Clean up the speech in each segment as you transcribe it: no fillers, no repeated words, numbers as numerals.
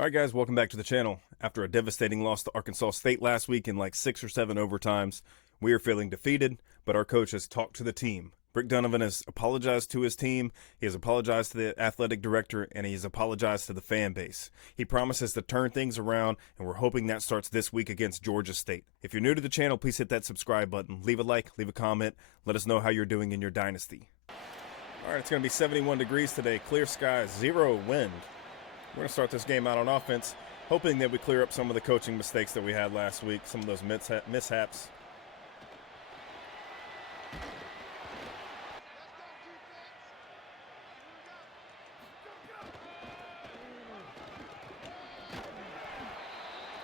Alright guys, welcome back to the channel. After a devastating loss to Arkansas State last week in like 6 or 7 overtimes, we are feeling defeated, but our coach has talked to the team. Brick Donovan has apologized to his team, he has apologized to the athletic director, and he has apologized to the fan base. He promises to turn things around, and we're hoping that starts this week against Georgia State. If you're new to the channel, please hit that subscribe button, leave a like, leave a comment, let us know how you're doing in your dynasty. Alright, it's going to be 71 degrees today, clear skies, 0 wind. We're going to start this game out on offense, hoping that we clear up some of the coaching mistakes that we had last week, some of those mishaps.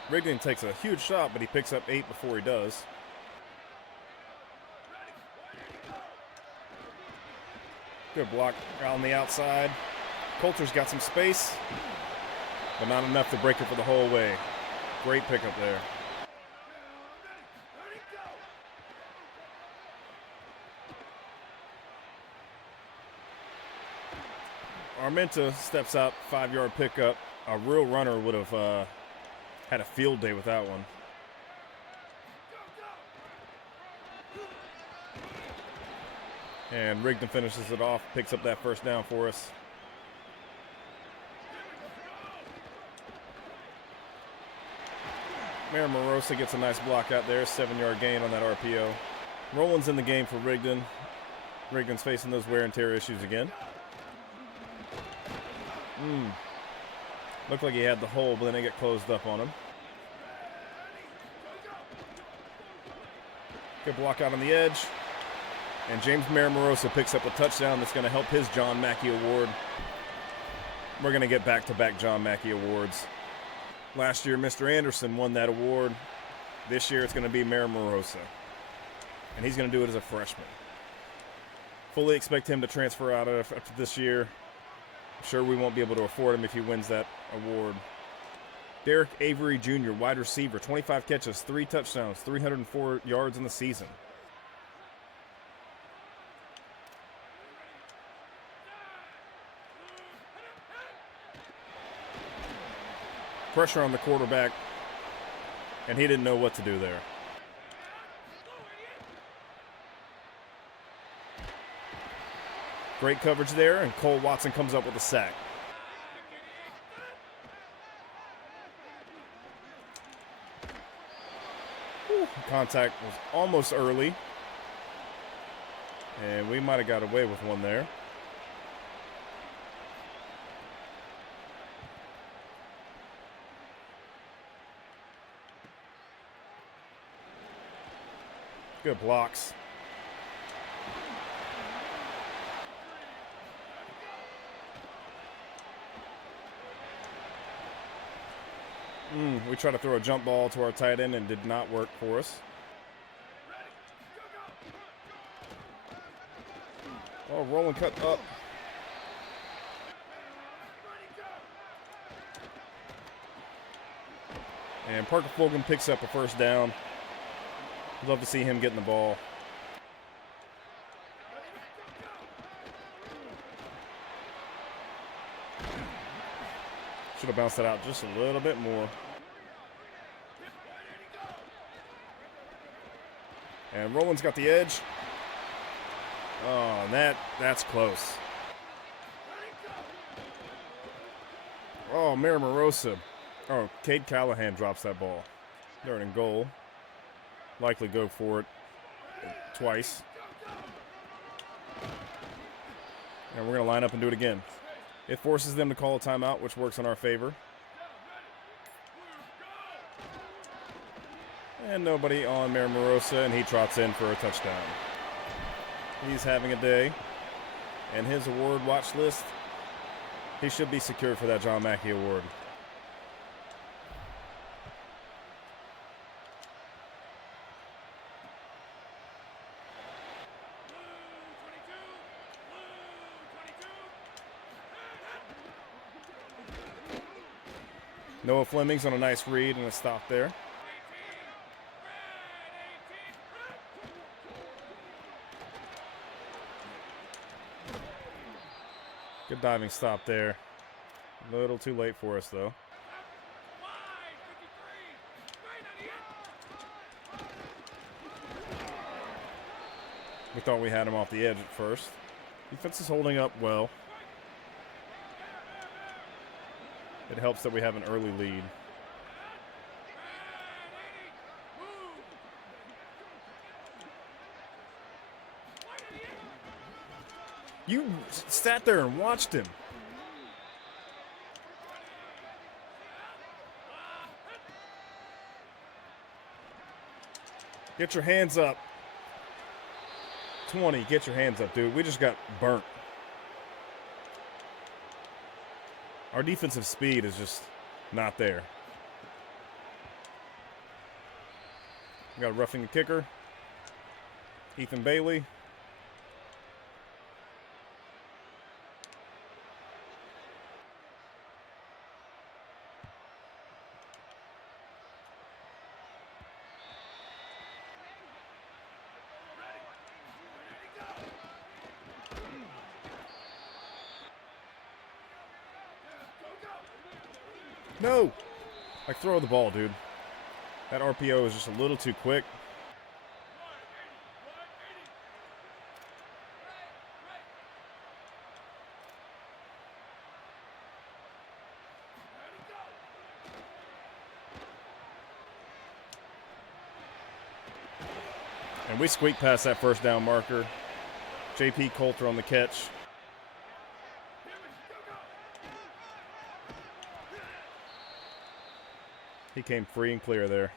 Rigdon takes a huge shot, but he picks up 8 before he does. Good block out on the outside. Coulter's got some space, but not enough to break it for the whole way. Great pickup there. Armenta steps out, 5-yard pickup. A real runner would have had a field day with that one. And Rigdon finishes it off, picks up that first down for us. Morosa gets a nice block out there, 7-yard gain on that RPO. Roland's in the game for Rigdon. Rigdon's facing those wear and tear issues again. Looked like he had the hole, but then they get closed up on him. Good block out on the edge. And James Morosa picks up a touchdown that's going to help his John Mackey Award. We're going to get back-to-back John Mackey Awards. Last year, Mr. Anderson won that award. This year, it's going to be Morosa. And he's going to do it as a freshman. Fully expect him to transfer out after this year. I'm sure we won't be able to afford him if he wins that award. Derek Avery Jr., wide receiver, 25 catches, 3 touchdowns, 304 yards in the season. Pressure on the quarterback, and he didn't know what to do there. Great coverage there, and Cole Watson comes up with a sack. Contact was almost early, and we might have got away with one there. Good blocks. We tried to throw a jump ball to our tight end and did not work for us. Oh, rolling cut up. And Parker Fulgham picks up a first down. Love to see him getting the ball. Should have bounced it out just a little bit more. And Roland's got the edge. Oh, and that's close. Oh, Morosa. Oh, Cade Callahan drops that ball. They're in goal. Likely go for it twice. And we're going to line up and do it again. It forces them to call a timeout, which works in our favor. And nobody on Morosa, and he trots in for a touchdown. He's having a day. And his award watch list, he should be secured for that John Mackey Award. Noah Fleming's on a nice read and a stop there. Good diving stop there. A little too late for us, though. We thought we had him off the edge at first. Defense is holding up well. It helps that we have an early lead. You sat there and watched him. Get your hands up. 20, get your hands up, dude. We just got burnt. Our defensive speed is just not there. We got a roughing the kicker. Ethan Bailey. No! Like, throw the ball, dude. That RPO is just a little too quick. And we squeak past that first down marker. JP Coulter on the catch. He came free and clear there.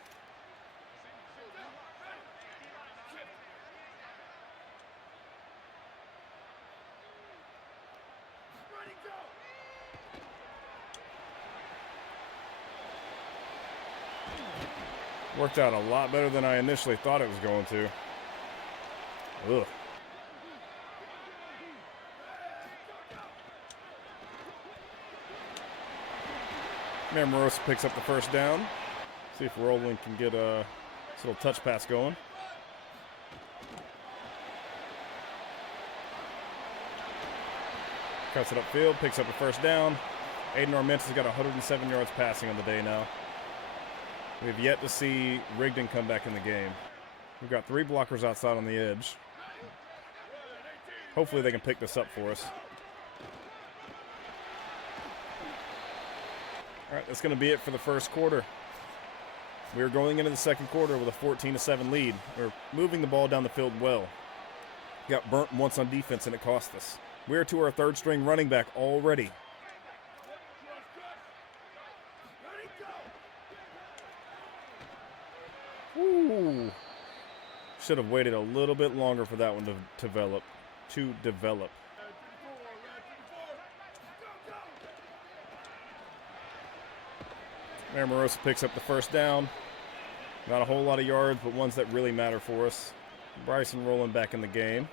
Worked out a lot better than I initially thought it was going to. Ugh. Mamarosa picks up the first down. See if Rowland can get a little touch pass going. Cuts it upfield, picks up the first down. Aiden Armenta's got 107 yards passing on the day now. We have yet to see Rigdon come back in the game. We've got 3 blockers outside on the edge. Hopefully they can pick this up for us. All right, that's going to be it for the first quarter. We're going into the second quarter with a 14-7 lead. We're moving the ball down the field well. Got burnt once on defense, and it cost us. We're to our third-string running back already. Ooh. Should have waited a little bit longer for that one to develop. Mamarosa picks up the first down. Not a whole lot of yards, but ones that really matter for us. Bryson Rowland back in the game.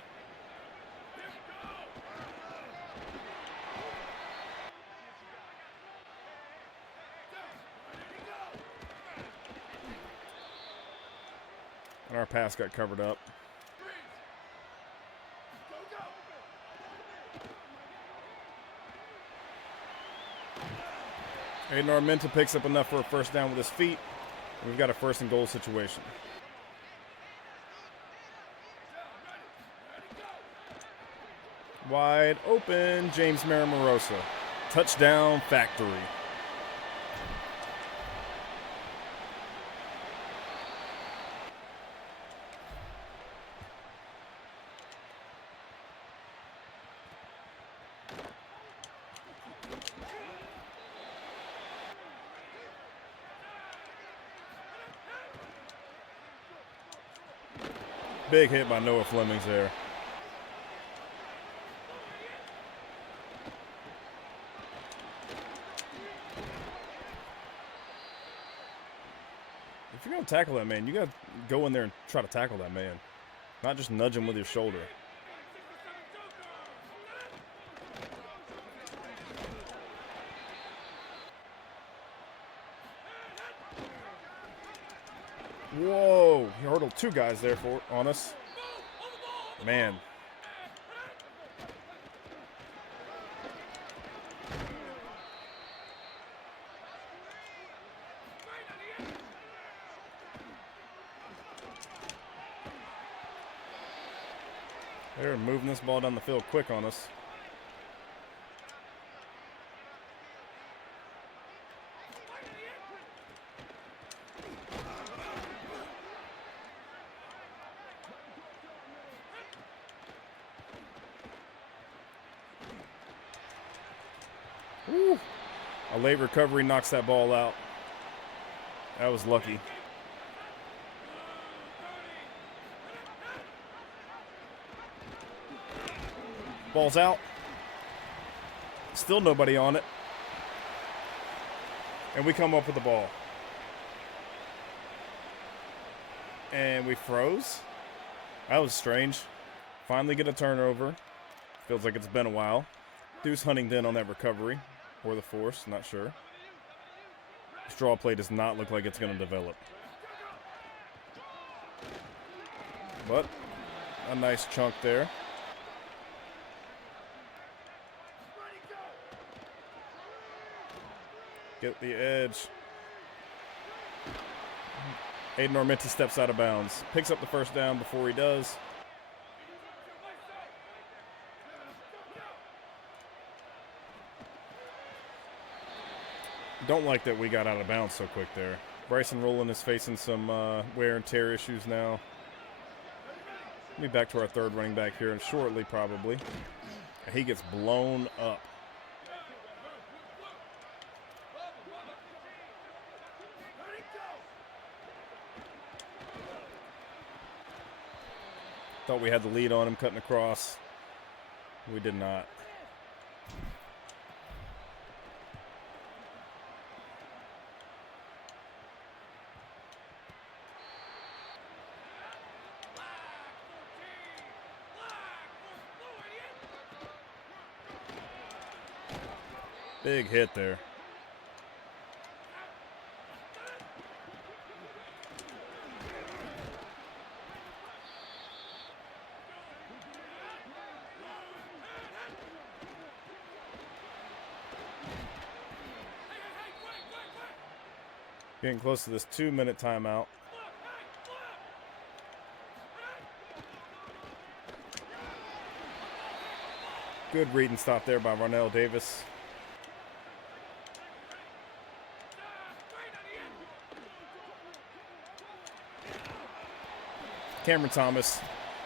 And our pass got covered up. Aiden Armenta picks up enough for a first down with his feet. We've got a first and goal situation. Wide open, James Mamarosa. Touchdown factory. Big hit by Noah Flemings there. If you're going to tackle that man, you got to go in there and try to tackle that man. Not just nudge him with your shoulder. Whoa, he hurdled 2 guys there on us. Man. They're moving this ball down the field quick on us. Woo. A late recovery knocks that ball out. That was lucky. Ball's out. Still nobody on it. And we come up with the ball. And we froze. That was strange. Finally get a turnover. Feels like it's been a while. Deuce Huntington on that recovery. Or the force, not sure. This draw play does not look like it's going to develop. But a nice chunk there. Get the edge. Aiden Armenti steps out of bounds. Picks up the first down before he does. Don't like that we got out of bounds so quick there. Bryson Rowland is facing some wear and tear issues now. We'll be back to our third running back here and shortly, probably. He gets blown up. Thought we had the lead on him cutting across. We did not. Big hit there. Getting close to this 2-minute timeout. Good read and stop there by Ronell Davis. Cameron Thomas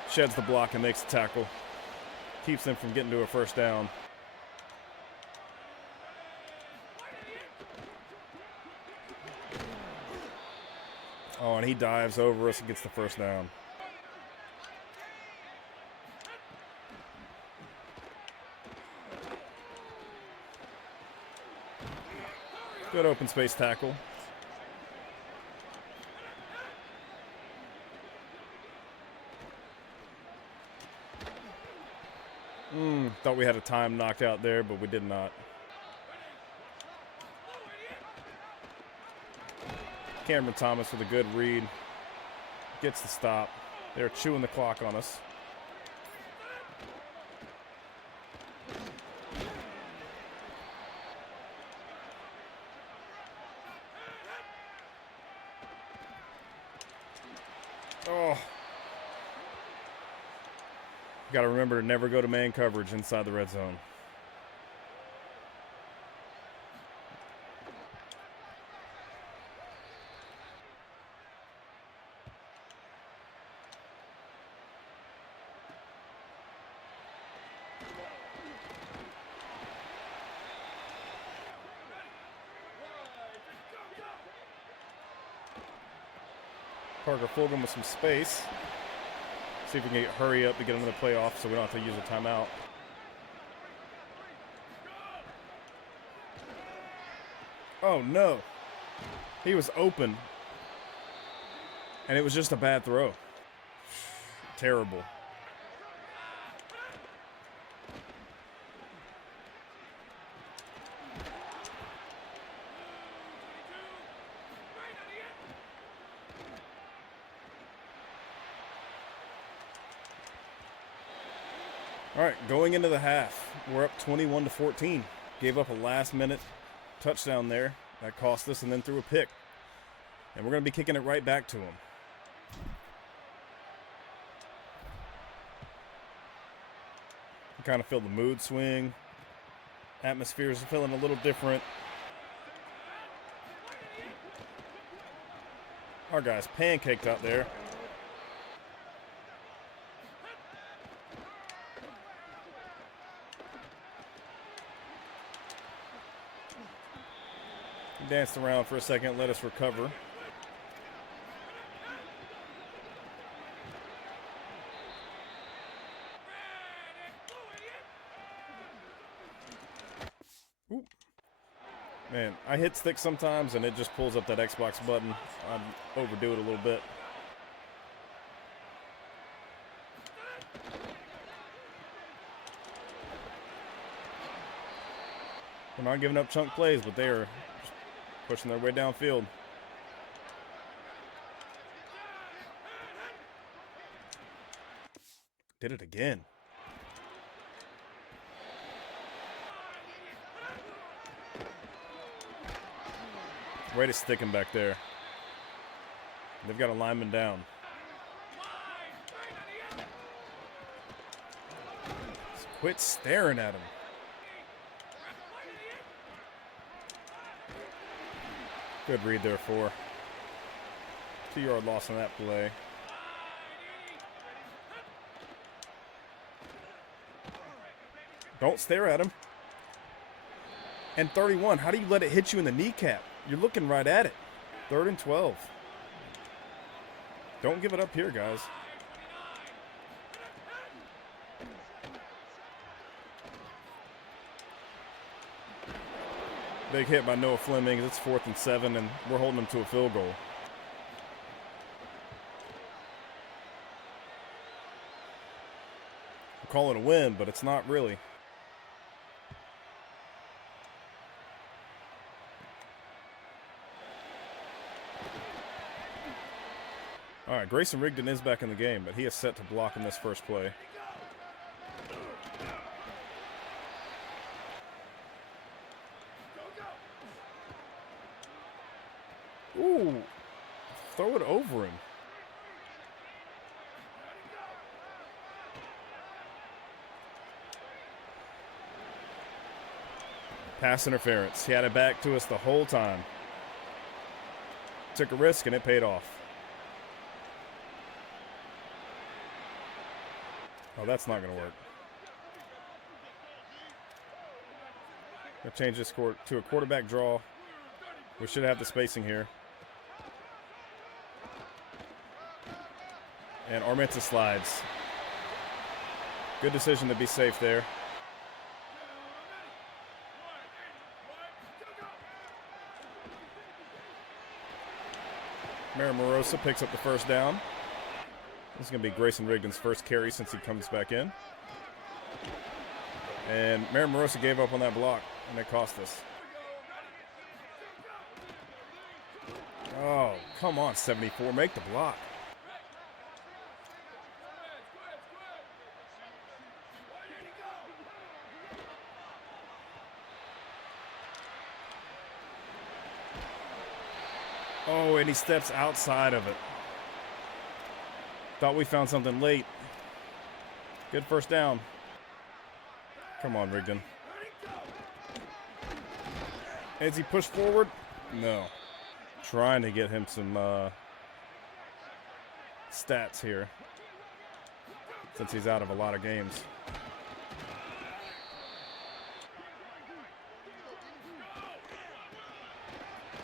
sheds the block and makes the tackle. Keeps them from getting to a first down. Oh, and he dives over us and gets the first down. Good open space tackle. Thought we had a time knockout there, but we did not. Cameron Thomas with a good read. Gets the stop. They're chewing the clock on us. Oh. Got to remember to never go to man coverage inside the red zone. Parker Fulgham with some space. See if we can hurry up to get another play off so we don't have to use a timeout. Oh, no. He was open. And it was just a bad throw. Terrible. All right, going into the half, we're up 21-14. Gave up a last-minute touchdown there that cost us and then threw a pick. And we're going to be kicking it right back to him. You kind of feel the mood swing. Atmosphere is feeling a little different. Our guy's pancaked out there. He danced around for a second, let us recover. Ooh. Man, I hit stick sometimes and it just pulls up that Xbox button. I overdo it a little bit. We're not giving up chunk plays, but they are pushing their way downfield. Did it again. Way to stick him back there. They've got a lineman down. Just quit staring at him. Good read there for 2-yard loss on that play. Don't stare at him. And 31, how do you let it hit you in the kneecap? You're looking right at it. 3rd and 12. Don't give it up here, guys. Big hit by Noah Fleming. It's 4th and 7, and we're holding them to a field goal. We're calling a win, but it's not really. All right, Grayson Rigdon is back in the game, but he is set to block in this first play. Ooh, throw it over him. Pass interference. He had it back to us the whole time. Took a risk and it paid off. Oh, that's not going to work. Going to change this score to a quarterback draw. We should have the spacing here. And Armenta slides. Good decision to be safe there. Maramosa picks up the first down. This is going to be Grayson Rigdon's first carry since he comes back in. And Maramosa gave up on that block, and it cost us. Oh, come on, 74. Make the block. Oh, and he steps outside of it. Thought we found something late. Good first down. Come on, Rigdon. As he pushed forward? No. Trying to get him some stats here, since he's out of a lot of games.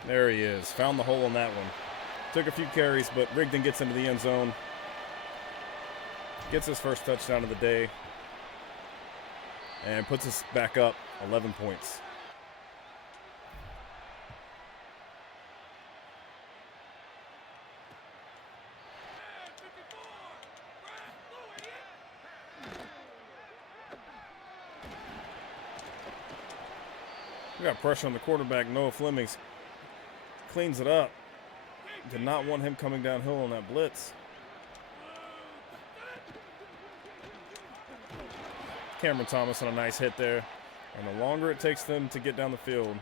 There he is. Found the hole on that one. Took a few carries, but Rigdon gets into the end zone. Gets his first touchdown of the day. And puts us back up 11 points. We got pressure on the quarterback. Noah Flemings cleans it up. Did not want him coming downhill on that blitz. Cameron Thomas on a nice hit there. And the longer it takes them to get down the field,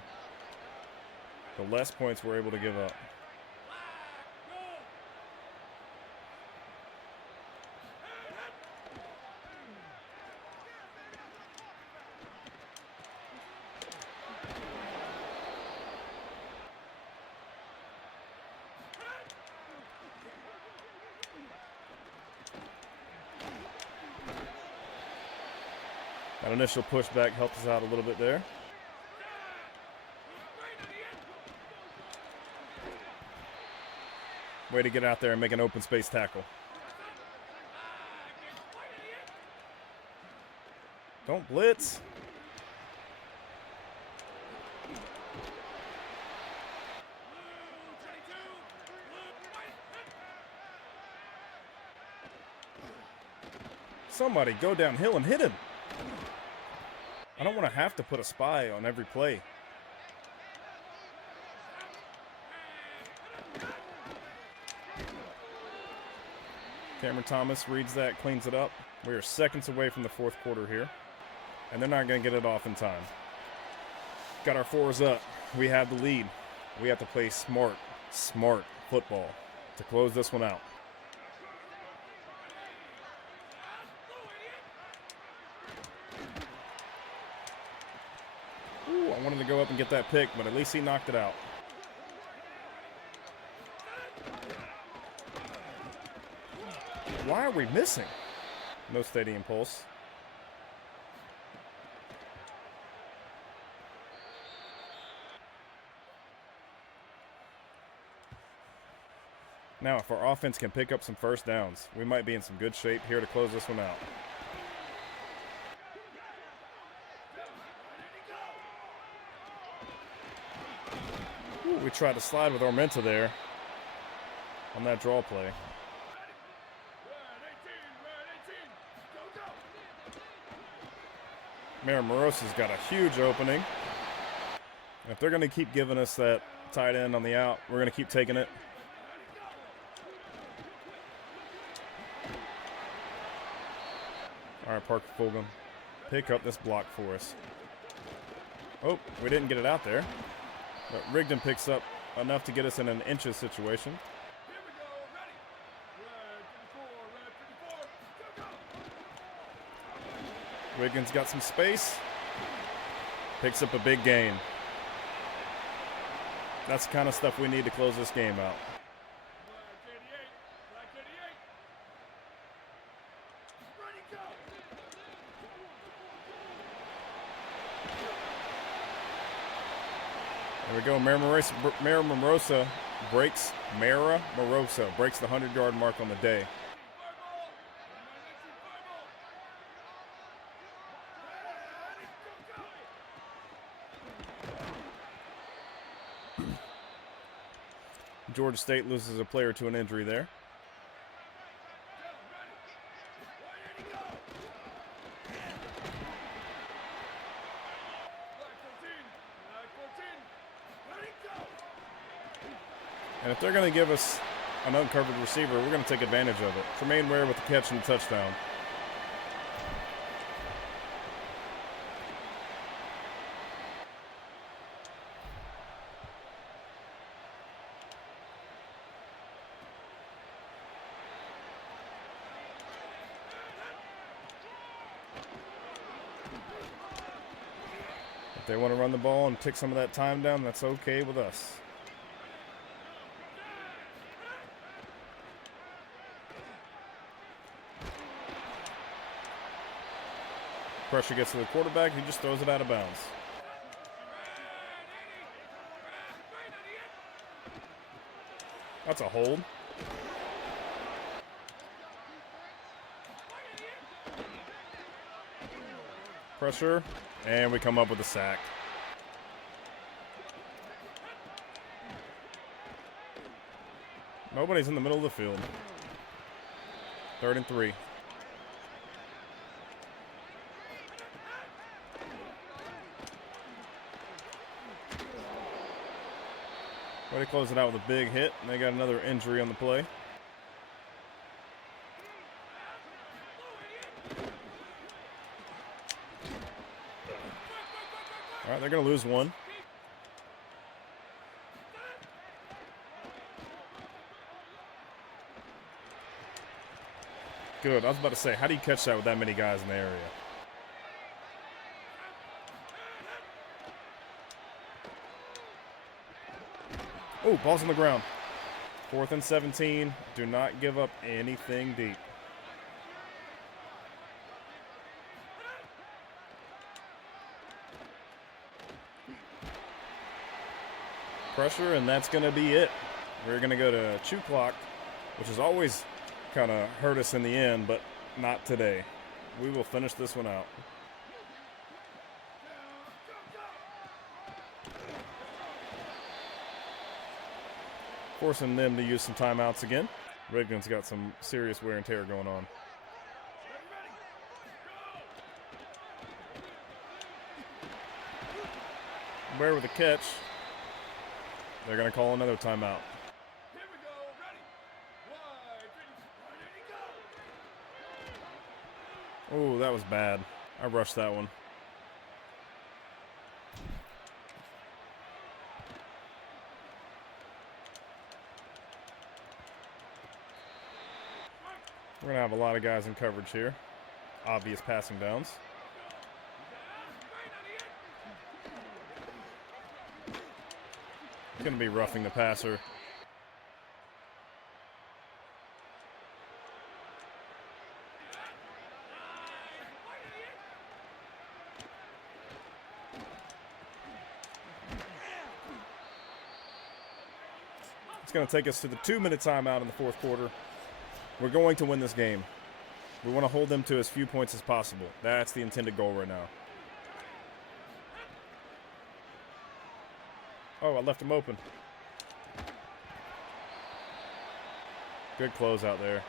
the less points we're able to give up. That initial pushback helped us out a little bit there. Way to get out there and make an open space tackle. Don't blitz. Somebody go downhill and hit him. I don't want to have to put a spy on every play. Cameron Thomas reads that, cleans it up. We are seconds away from the fourth quarter here, and they're not going to get it off in time. Got our fours up. We have the lead. We have to play smart football to close this one out. Ooh, I wanted to go up and get that pick, but at least he knocked it out. Why are we missing? No stadium pulse. Now, if our offense can pick up some first downs, we might be in some good shape here to close this one out. Ooh, we tried to slide with Armenta there on that draw play. Morosa's got a huge opening. And if they're going to keep giving us that tight end on the out, we're going to keep taking it. All right, Parker Fulgham, pick up this block for us. Oh, we didn't get it out there. But Rigdon picks up enough to get us in an inches situation. Wiggins got some space. Picks up a big gain. That's the kind of stuff we need to close this game out. There we go. Mara Morosa breaks the 100-yard mark on the day. Georgia State loses a player to an injury there. And if they're going to give us an uncovered receiver, we're going to take advantage of it. Tremaine Ware with the catch and the touchdown. If they want to run the ball and take some of that time down, that's okay with us. Pressure gets to the quarterback, he just throws it out of bounds. That's a hold. Pressure, and we come up with a sack. Nobody's in the middle of the field. 3rd and 3. Way to close it out with a big hit, and they got another injury on the play. All right, they're going to lose one. Good. I was about to say, how do you catch that with that many guys in the area? Oh, ball's on the ground. 4th and 17. Do not give up anything deep. Pressure, and that's going to be it. We're going to go to chew clock, which has always kind of hurt us in the end, but not today. We will finish this one out. Forcing them to use some timeouts again. Rigdon's got some serious wear and tear going on. Ware with a catch. They're going to call another timeout. Oh, that was bad. I rushed that one. We're going to have a lot of guys in coverage here. Obvious passing downs. Going to be roughing the passer. It's going to take us to the 2-minute timeout in the fourth quarter. We're going to win this game. We want to hold them to as few points as possible. That's the intended goal right now. Oh, I left him open. Good close out there.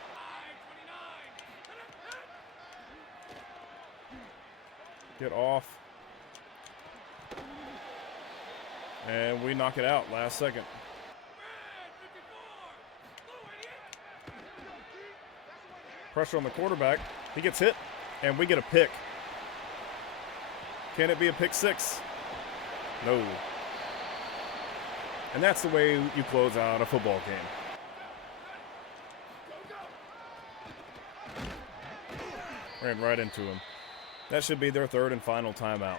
Get off. And we knock it out last second. Pressure on the quarterback. He gets hit, and we get a pick. Can it be a pick six? No. And that's the way you close out a football game. Ran right into him. That should be their third and final timeout.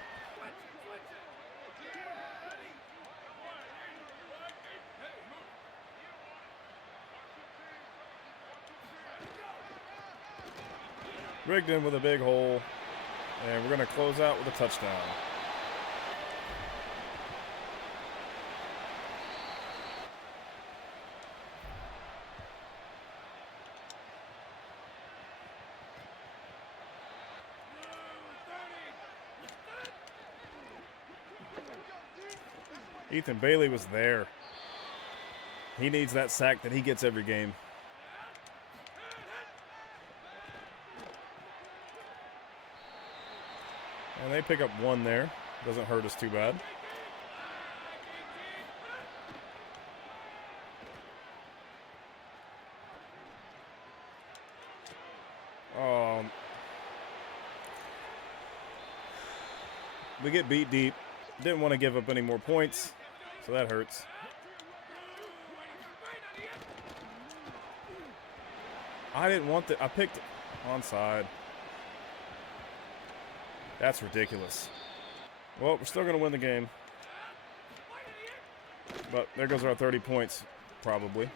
Rigdon with a big hole, and we're going to close out with a touchdown. Ethan Bailey was there. He needs that sack that he gets every game. And they pick up one there. Doesn't hurt us too bad. We get beat deep. Didn't want to give up any more points, so that hurts. I didn't want I picked onside. That's ridiculous. Well, we're still going to win the game. But there goes our 30 points, probably.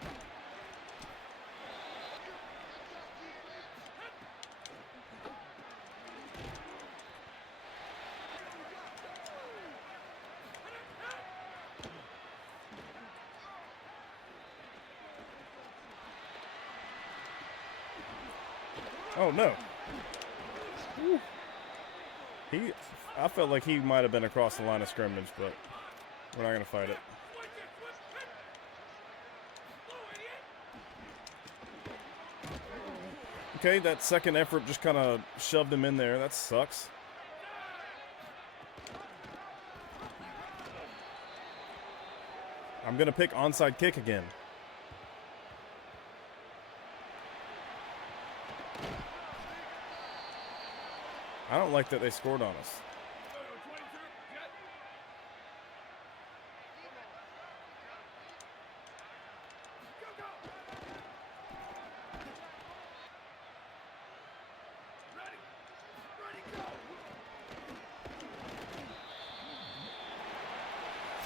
Oh, no. Whew. I felt like he might have been across the line of scrimmage, but we're not going to fight it. Okay, that second effort just kind of shoved him in there. That sucks. I'm going to pick onside kick again. I don't like that they scored on us.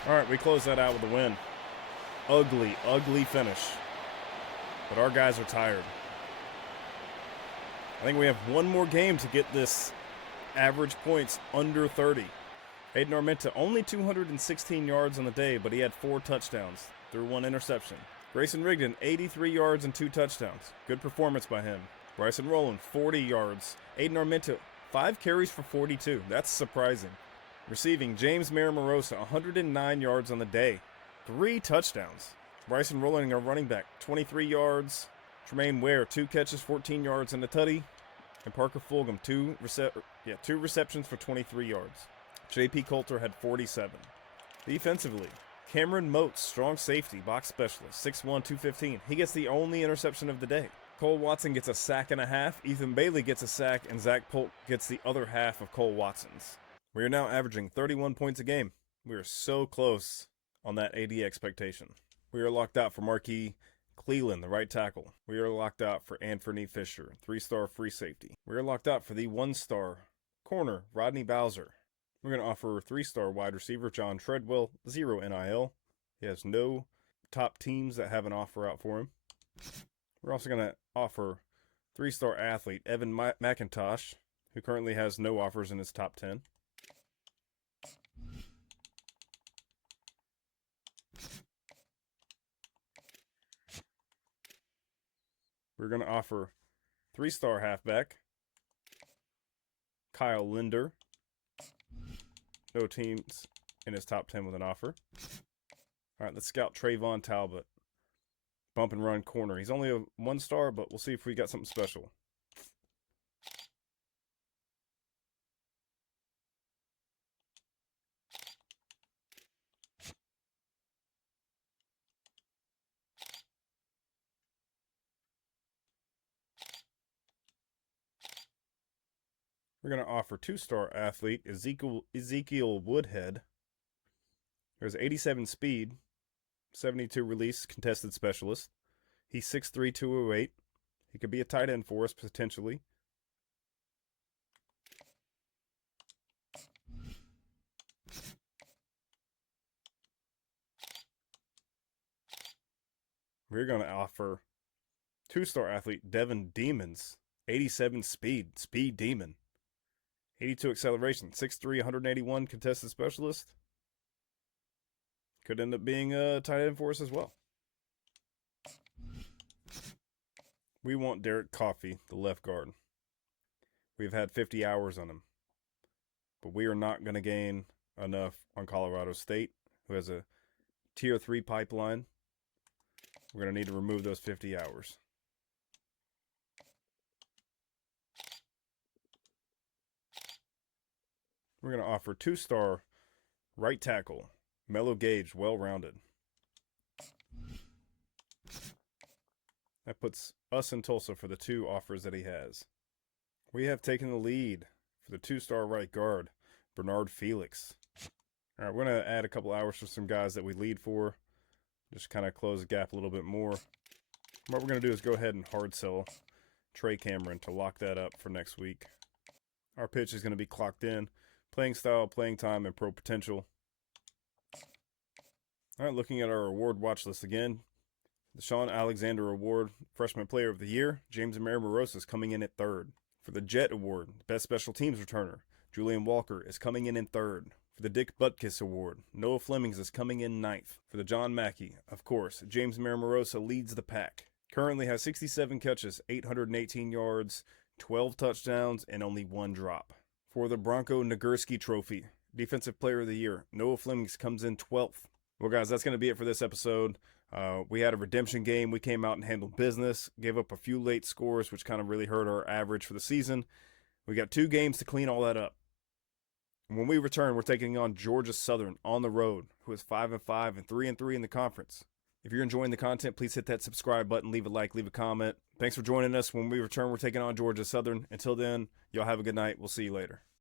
All right, we close that out with a win. Ugly, ugly finish. But our guys are tired. I think we have one more game to get this average points under 30. Aiden Armenta, only 216 yards on the day, but he had 4 touchdowns through 1 interception. Grayson Rigdon, 83 yards and 2 touchdowns. Good performance by him. Bryson Rowland, 40 yards. Aiden Armenta, 5 carries for 42. That's surprising. Receiving, James Maramorosa, 109 yards on the day. 3 touchdowns. Bryson Rowland, our running back, 23 yards. Tremaine Ware, 2 catches, 14 yards and a tutty. And Parker Fulgham, 2 receptions for 23 yards. J.P. Coulter had 47. Defensively, Cameron Moats, strong safety, box specialist, 6'1", 215. He gets the only interception of the day. Cole Watson gets a sack and a half. Ethan Bailey gets a sack, and Zach Polk gets the other half of Cole Watson's. We are now averaging 31 points a game. We are so close on that AD expectation. We are locked out for Marquis Cleland, the right tackle. We are locked out for Anthony Fisher, 3-star free safety. We are locked out for the 1-star corner, Rodney Bowser. We're going to offer 3-star wide receiver John Treadwell, 0 NIL. He has no top teams that have an offer out for him. We're also going to offer 3-star athlete Evan McIntosh, who currently has no offers in his top 10. We're going to offer 3-star halfback Kyle Linder. No teams in his top 10 with an offer. All right, let's scout Trayvon Talbot. Bump and run corner. He's only a 1-star, but we'll see if we got something special. We're going to offer 2-star athlete Ezekiel Woodhead. There's 87 speed, 72 release, contested specialist. He's 6'3", 208. He could be a tight end for us, potentially. We're going to offer 2-star athlete Devin Demons, 87 speed demon. 82 acceleration, 6'3", 181 contested specialist. Could end up being a tight end for us as well. We want Derek Coffey, the left guard. We've had 50 hours on him. But we are not going to gain enough on Colorado State, who has a Tier 3 pipeline. We're going to need to remove those 50 hours. We're going to offer 2-star right tackle, Mellow Gage, well-rounded. That puts us in Tulsa for the 2 offers that he has. We have taken the lead for the 2-star right guard, Bernard Felix. All right, we're going to add a couple hours for some guys that we lead for. Just kind of close the gap a little bit more. What we're going to do is go ahead and hard sell Trey Cameron to lock that up for next week. Our pitch is going to be clocked in. Playing style, playing time, and pro potential. All right, looking at our award watch list again. The Sean Alexander Award, Freshman Player of the Year, James Maramorosa is coming in at 3rd. For the Jet Award, Best Special Teams Returner, Julian Walker is coming in 3rd. For the Dick Butkus Award, Noah Flemings is coming in 9th. For the John Mackey, of course, James Maramorosa leads the pack. Currently has 67 catches, 818 yards, 12 touchdowns, and only 1 drop. For the Bronco Nagurski Trophy, Defensive Player of the Year, Noah Flemings comes in 12th. Well, guys, that's going to be it for this episode. We had a redemption game. We came out and handled business, gave up a few late scores, which kind of really hurt our average for the season. We got 2 games to clean all that up. When we return, we're taking on Georgia Southern on the road, who is 5-5 and 3-3 in the conference. If you're enjoying the content, please hit that subscribe button, leave a like, leave a comment. Thanks for joining us. When we return, we're taking on Georgia Southern. Until then, y'all have a good night. We'll see you later.